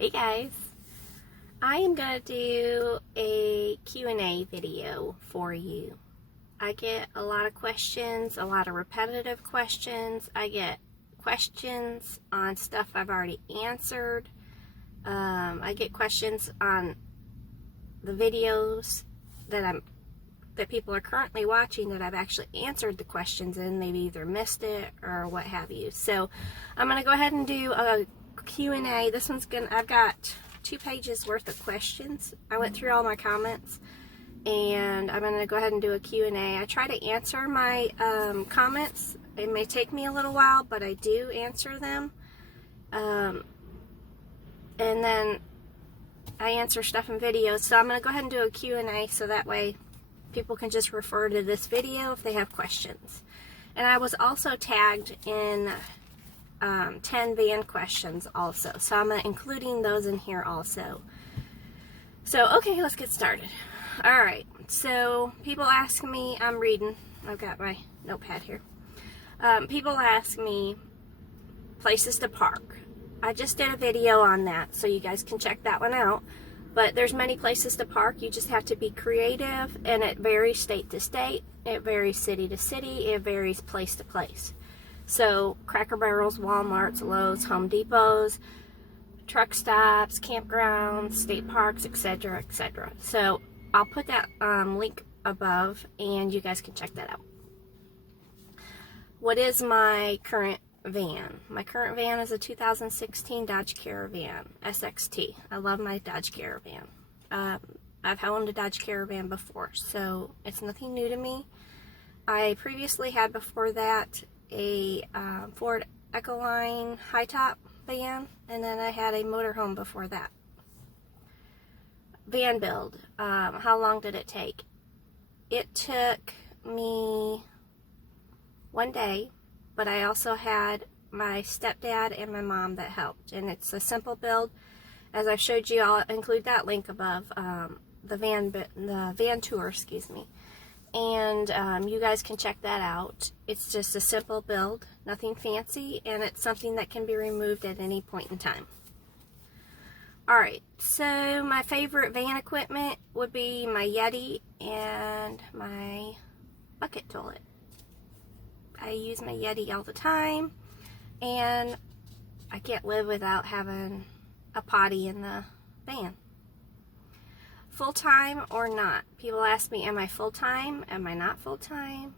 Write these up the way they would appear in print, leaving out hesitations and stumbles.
Hey guys, I am going to do a Q&A video for you. I get a lot of questions, a lot of repetitive questions. I get questions on stuff I've already answered. I get questions on the videos that people are currently watching that I've actually answered the questions in. They've either missed it or what have you. So I'm going to go ahead and do a Q&A. This one's I've got 2 pages worth of questions. I went through all my comments and I'm going to go ahead and do a Q&A. I try to answer my comments. It may take me a little while, but I do answer them. And then I answer stuff in videos. So I'm going to go ahead and do a Q&A so that way people can just refer to this video if they have questions. And I was also tagged in 10 van questions also, so I'm including those in here also. So okay, let's get started. Alright, so people ask me, I'm reading, I've got my notepad here. People ask me places to park. I just did a video on that, so you guys can check that one out. But there's many places to park. You just have to be creative, and it varies state to state, it varies city to city, it varies place to place. So Cracker Barrels, Walmarts, Lowe's, Home Depots, truck stops, campgrounds, state parks, etc., etc. So I'll put that link above and you guys can check that out. What is my current van? My current van is a 2016 Dodge Caravan SXT. I love my Dodge Caravan. I've owned a Dodge Caravan before, so it's nothing new to me. I previously had before that a Ford Ecoline high top van, and then I had a motorhome before that. Van build, how long did it take? It took me 1 day, but I also had my stepdad and my mom that helped, and it's a simple build. As I showed you, I'll include that link above, the van tour, excuse me. And you guys can check that out. It's just a simple build, nothing fancy, and it's something that can be removed at any point in time. Alright, so my favorite van equipment would be my Yeti and my bucket toilet. I use my Yeti all the time, and I can't live without having a potty in the van. Full-time or not? People ask me, am I full-time? Am I not full-time?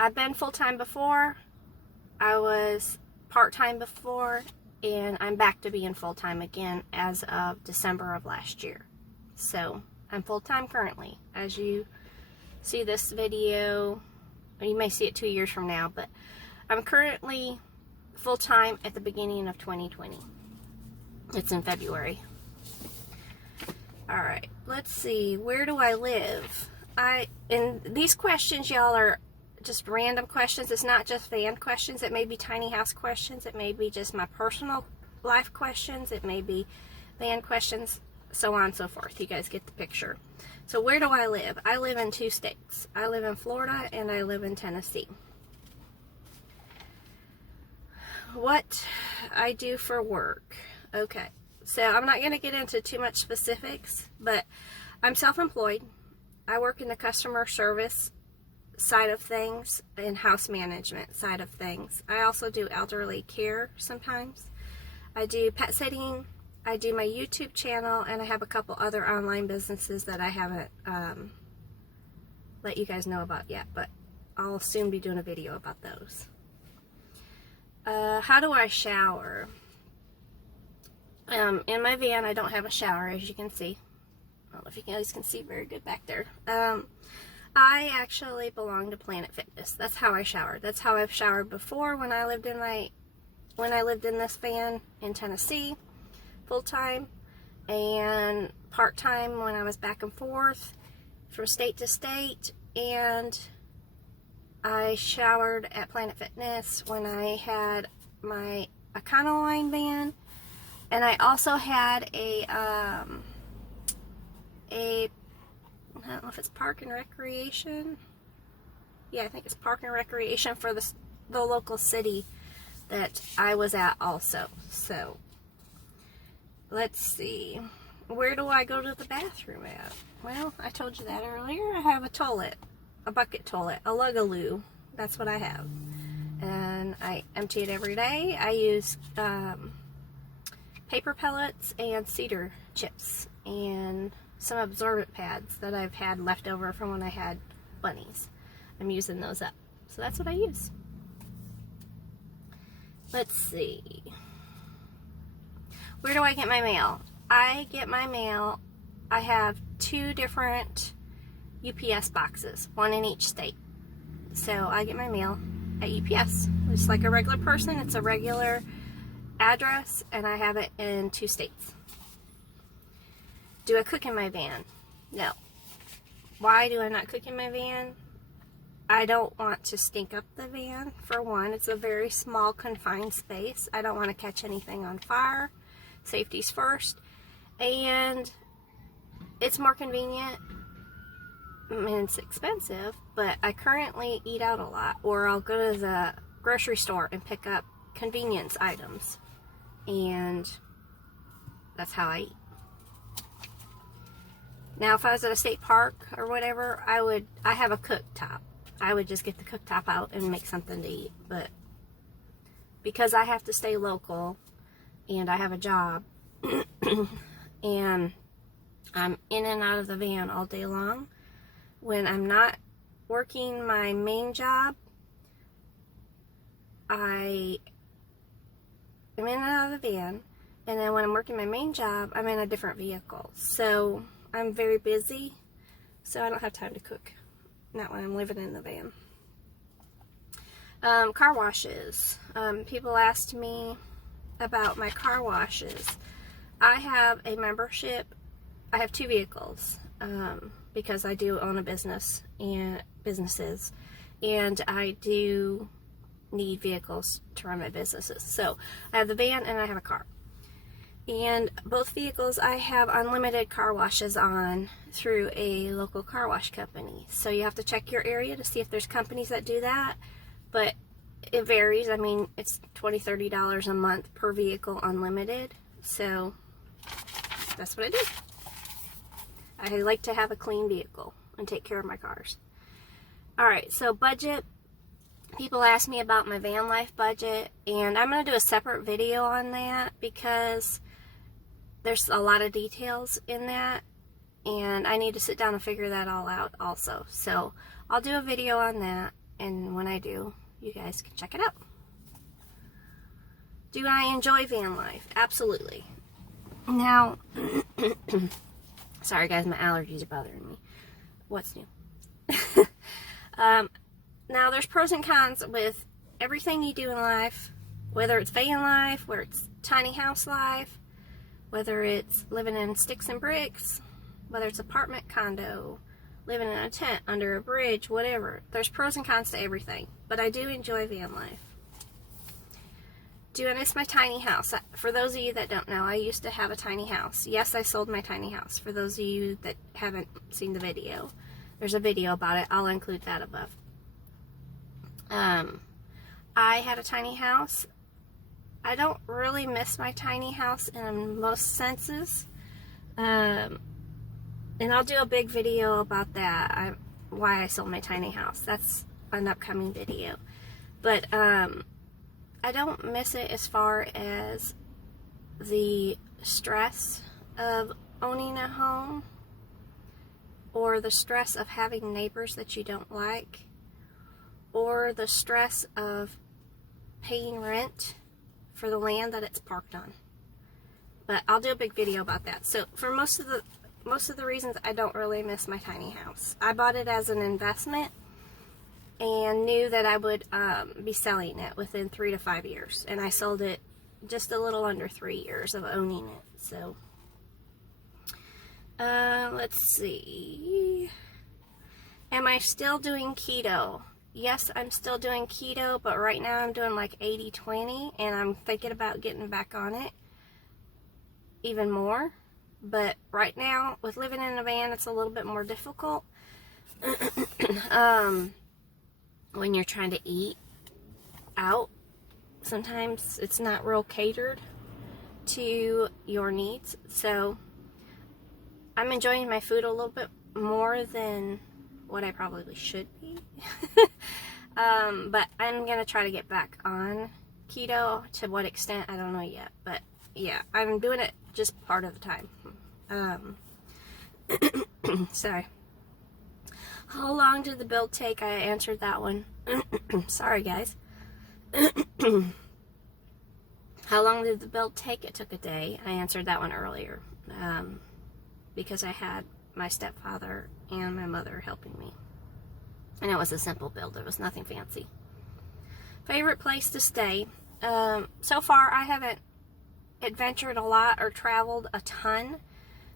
I've been full-time before. I was part-time before, and I'm back to being full-time again as of December of last year. So I'm full-time currently. As you see this video, or you may see it 2 years from now, but I'm currently full-time at the beginning of 2020. It's in February. Alright, let's see, where do I live? And these questions, y'all, are just random questions. It's not just van questions. It may be tiny house questions. It may be just my personal life questions. It may be van questions, so on and so forth. You guys get the picture. So where do I live? I live in 2 states. I live in Florida and I live in Tennessee. What I do for work. Okay. So I'm not going to get into too much specifics, but I'm self-employed. I work in the customer service side of things and house management side of things. I also do elderly care sometimes. I do pet sitting. I do my YouTube channel, and I have a couple other online businesses that I haven't let you guys know about yet, but I'll soon be doing a video about those. How do I shower? In my van, I don't have a shower, as you can see. I don't know if you guys can see very good back there. I actually belong to Planet Fitness. That's how I shower. That's how I've showered before when I lived in this van in Tennessee, full-time, and part-time when I was back and forth from state to state. And I showered at Planet Fitness when I had my Econoline van. And I also had I don't know if it's Park and Recreation. Yeah, I think it's Park and Recreation for the local city that I was at also. So let's see. Where do I go to the bathroom at? Well, I told you that earlier. I have a toilet, a bucket toilet, a Lugaloo. That's what I have. And I empty it every day. I use paper pellets and cedar chips and some absorbent pads that I've had left over from when I had bunnies. I'm using those up. So that's what I use. Let's see. Where do I get my mail? I get my mail, I have 2 different UPS boxes, 1 in each state. So I get my mail at UPS. Just like a regular person, it's a regular address, and I have it in 2 states. Do I cook in my van? No. Why do I not cook in my van? I don't want to stink up the van, for one. It's a very small, confined space. I don't want to catch anything on fire. Safety's first. And it's more convenient. I mean, it's expensive, but I currently eat out a lot. Or I'll go to the grocery store and pick up convenience items. And that's how I eat. Now, if I was at a state park or whatever, I have a cooktop. I would just get the cooktop out and make something to eat. But because I have to stay local and I have a job and I'm in and out of the van all day long, when I'm not working my main job, I am in and out of the van, and then when I'm working my main job, I'm in a different vehicle. So I'm very busy, so I don't have time to cook. Not when I'm living in the van. Car washes. People asked me about my car washes. I have a membership. I have 2 vehicles because I do own a business and businesses, and I do need vehicles to run my businesses. So I have the van and I have a car. And both vehicles I have unlimited car washes on through a local car wash company. So you have to check your area to see if there's companies that do that. But it varies. I mean, it's $20, $30 a month per vehicle unlimited. So that's what I do. I like to have a clean vehicle and take care of my cars. Alright, so budget. People ask me about my van life budget, and I'm going to do a separate video on that because there's a lot of details in that, and I need to sit down and figure that all out also. So I'll do a video on that, and when I do, you guys can check it out. Do I enjoy van life? Absolutely. Now, sorry guys, my allergies are bothering me. What's new? Now, there's pros and cons with everything you do in life, whether it's van life, whether it's tiny house life, whether it's living in sticks and bricks, whether it's apartment, condo, living in a tent, under a bridge, whatever. There's pros and cons to everything, but I do enjoy van life. Do I miss my tiny house? For those of you that don't know, I used to have a tiny house. Yes, I sold my tiny house. For those of you that haven't seen the video, there's a video about it. I'll include that above. I had a tiny house. I don't really miss my tiny house in most senses. And I'll do a big video about that, why I sold my tiny house. That's an upcoming video. But I don't miss it as far as the stress of owning a home or the stress of having neighbors that you don't like, or the stress of paying rent for the land that it's parked on. But I'll do a big video about that. So for most of the reasons, I don't really miss my tiny house. I bought it as an investment and knew that I would be selling it within 3 to 5 years, and I sold it just a little under 3 years of owning it. So let's see. Am I still doing keto? Yes, I'm still doing keto, but right now I'm doing like 80-20, and I'm thinking about getting back on it even more. But right now, with living in a van, it's a little bit more difficult. When you're trying to eat out, sometimes it's not real catered. to your needs. So I'm enjoying my food a little bit more than what I probably should be. But I'm going to try to get back on keto. To what extent, I don't know yet. But yeah, I'm doing it just part of the time. Sorry. How long did the build take? I answered that one. Sorry, guys. How long did the build take? It took a day. I answered that one earlier. Because I had my stepfather and my mother helping me. And it was a simple build. It was nothing fancy. Favorite place to stay? So far, I haven't adventured a lot or traveled a ton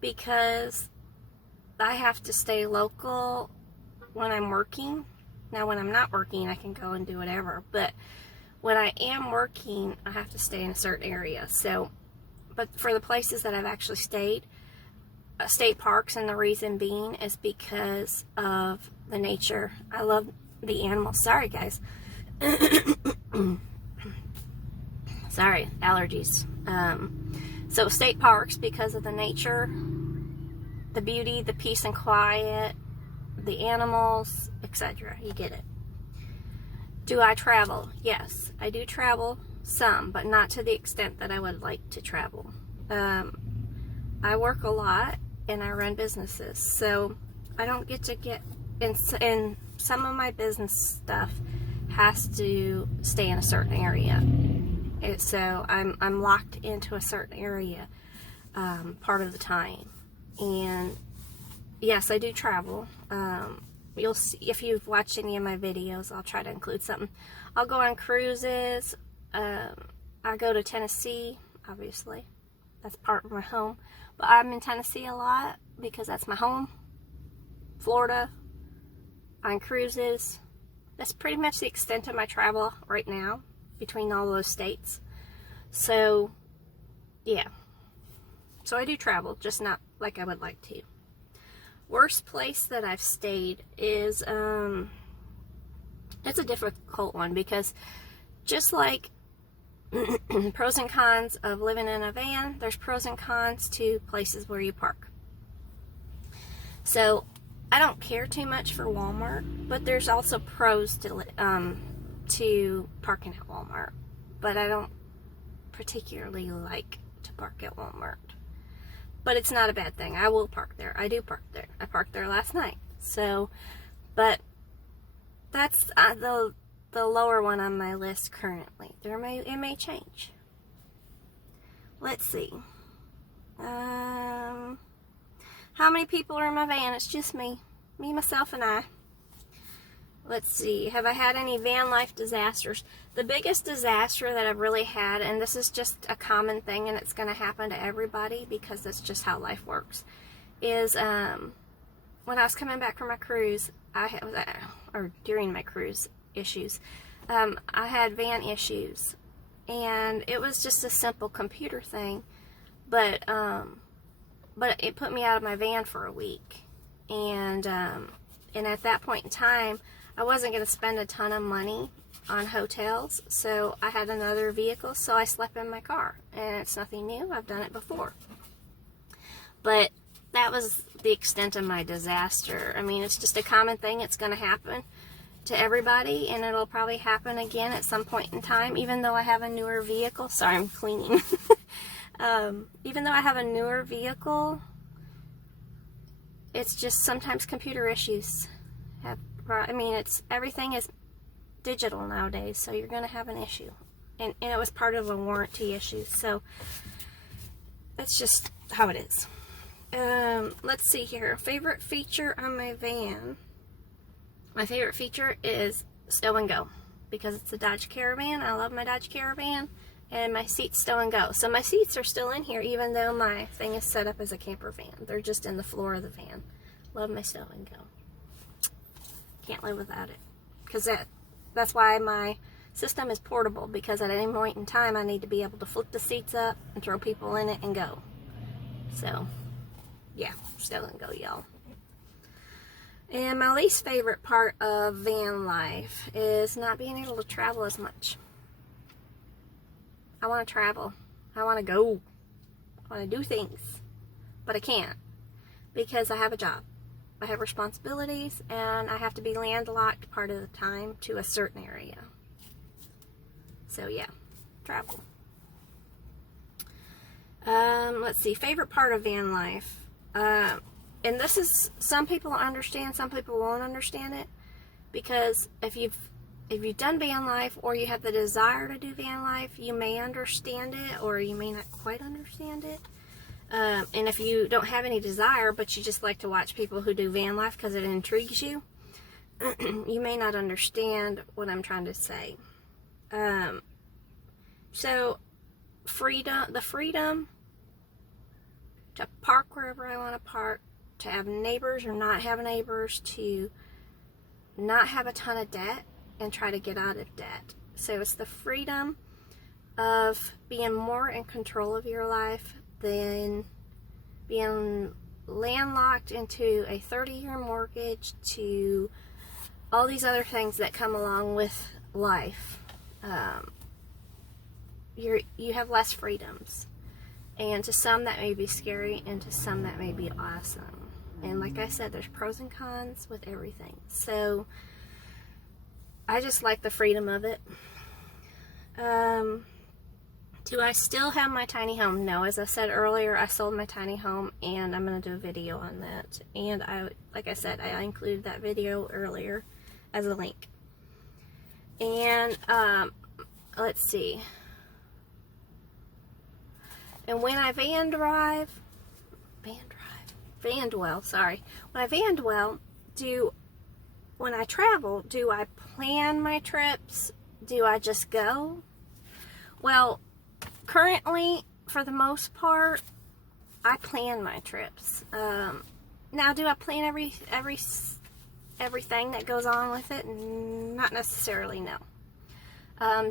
because I have to stay local when I'm working. Now, when I'm not working, I can go and do whatever. But when I am working, I have to stay in a certain area. So, but for the places that I've actually stayed, state parks, and the reason being is because of the nature. I love the animals. Sorry, guys. Sorry, allergies. So state parks because of the nature, the beauty, the peace and quiet, the animals, etc. You get it. Do I travel? Yes, I do travel some, but not to the extent that I would like to travel. I work a lot and I run businesses, so I don't get to get in some of my business stuff has to stay in a certain area. So I'm locked into a certain area part of the time. And yes, I do travel. You'll see if you've watched any of my videos. I'll try to include something. I'll go on cruises. I go to Tennessee, obviously. That's part of my home. But I'm in Tennessee a lot because that's my home. Florida, on cruises. That's pretty much the extent of my travel right now between all those states. So, yeah. So I do travel, just not like I would like to. Worst place that I've stayed is, it's a difficult one because just like pros and cons of living in a van, there's pros and cons to places where you park. So I don't care too much for Walmart, but there's also pros to parking at Walmart. But I don't particularly like to park at Walmart. But it's not a bad thing. I will park there. I do park there. I parked there last night. So, but that's the lower one on my list currently. It may change. Let's see. How many people are in my van? It's just me. Me, myself, and I. Let's see. Have I had any van life disasters? The biggest disaster that I've really had, and this is just a common thing, and it's going to happen to everybody because that's just how life works, is when I was coming back from my cruise, or during my cruise issues, I had van issues, and it was just a simple computer thing, but it put me out of my van for a week, and at that point in time, I wasn't going to spend a ton of money on hotels, so I had another vehicle, so I slept in my car, and it's nothing new. I've done it before. But that was the extent of my disaster. I mean, it's just a common thing. It's going to happen to everybody, and it'll probably happen again at some point in time, even though I have a newer vehicle. Sorry, I'm cleaning. Even though I have a newer vehicle, it's just sometimes computer issues everything is digital nowadays, so you're going to have an issue. And it was part of a warranty issue, so that's just how it is. Let's see here. Favorite feature on my van. My favorite feature is stow and go, because it's a Dodge Caravan. I love my Dodge Caravan, and my seats stow and go. So my seats are still in here, even though my thing is set up as a camper van. They're just in the floor of the van. Love my stow and go. Can't live without it, because that's why my system is portable, because at any point in time I need to be able to flip the seats up and throw people in it and go. So yeah, stow and go, y'all. And my least favorite part of van life is not being able to travel as much. I want to travel. I want to go. I want to do things, but I can't because I have a job. I have responsibilities, and I have to be landlocked part of the time to a certain area. So yeah, travel. Let's see, favorite part of van life. And this is, some people understand, some people won't understand it, because if you've done van life or you have the desire to do van life, you may understand it or you may not quite understand it. And if you don't have any desire, but you just like to watch people who do van life because it intrigues you, you may not understand what I'm trying to say. So the freedom to park wherever I want to park, to have neighbors or not have neighbors, to not have a ton of debt and try to get out of debt. So it's the freedom of being more in control of your life than being landlocked into a 30-year mortgage, to all these other things that come along with life. You have less freedoms, and to some that may be scary, and to some that may be awesome. And like I said, there's pros and cons with everything. So I just like the freedom of it. Do I still have my tiny home? No. As I said earlier, I sold my tiny home, and I'm going to do a video on that. And like I said, I included that video earlier as a link. And let's see. And when I van dwell, when I travel, do I plan my trips? Do I just go? Well, currently, for the most part, I plan my trips. Now, do I plan everything that goes on with it? Not necessarily, no.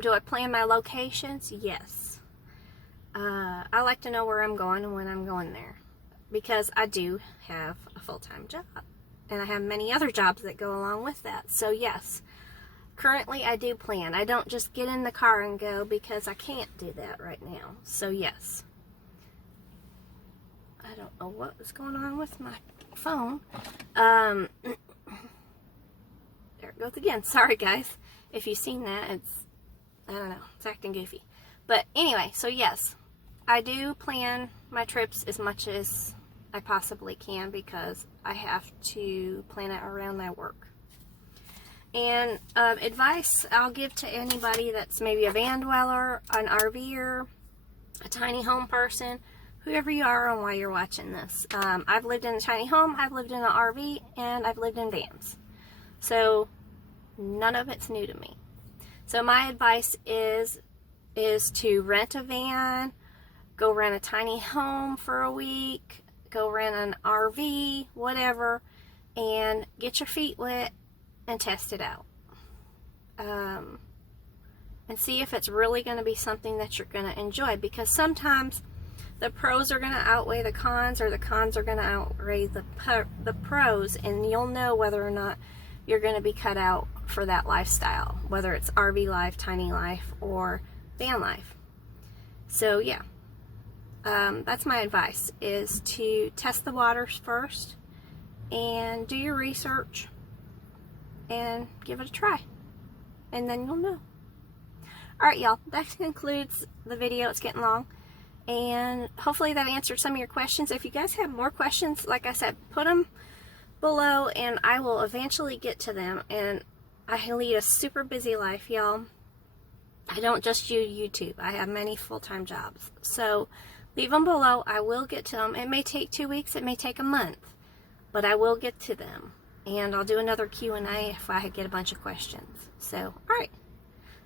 Do I plan my locations? Yes. I like to know where I'm going and when I'm going there, because I do have a full-time job, and I have many other jobs that go along with that. So yes, currently I do plan. I don't just get in the car and go, because I can't do that right now. So yes. I don't know what is going on with my phone. There it goes again. Sorry guys, if you've seen that. I don't know, it's acting goofy. But anyway, so yes, I do plan my trips as much as I possibly can, because I have to plan it around my work. And advice I'll give to anybody that's maybe a van dweller, an RVer, a tiny home person, whoever you are and why you're watching this. I've lived in a tiny home, I've lived in an RV, and I've lived in vans. So none of it's new to me. So my advice is to rent a van, go rent a tiny home for a week, go rent an RV, whatever, and get your feet wet and test it out. And see if it's really going to be something that you're going to enjoy, because sometimes the pros are going to outweigh the cons, or the cons are going to outweigh the pros, and you'll know whether or not you're going to be cut out for that lifestyle, whether it's RV life, tiny life, or van life. So yeah, that's my advice, is to test the waters first and do your research and give it a try, and then you'll know. Alright y'all, that concludes the video. It's getting long, and hopefully that answered some of your questions. If you guys have more questions, like I said, put them below and I will eventually get to them. And I lead a super busy life, y'all. I don't just do YouTube. I have many full-time jobs. So leave them below. I will get to them. It may take 2 weeks. It may take a month. But I will get to them. And I'll do another Q&A if I get a bunch of questions. So, alright.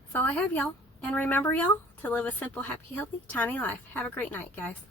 That's all I have, y'all. And remember, y'all, to live a simple, happy, healthy, tiny life. Have a great night, guys.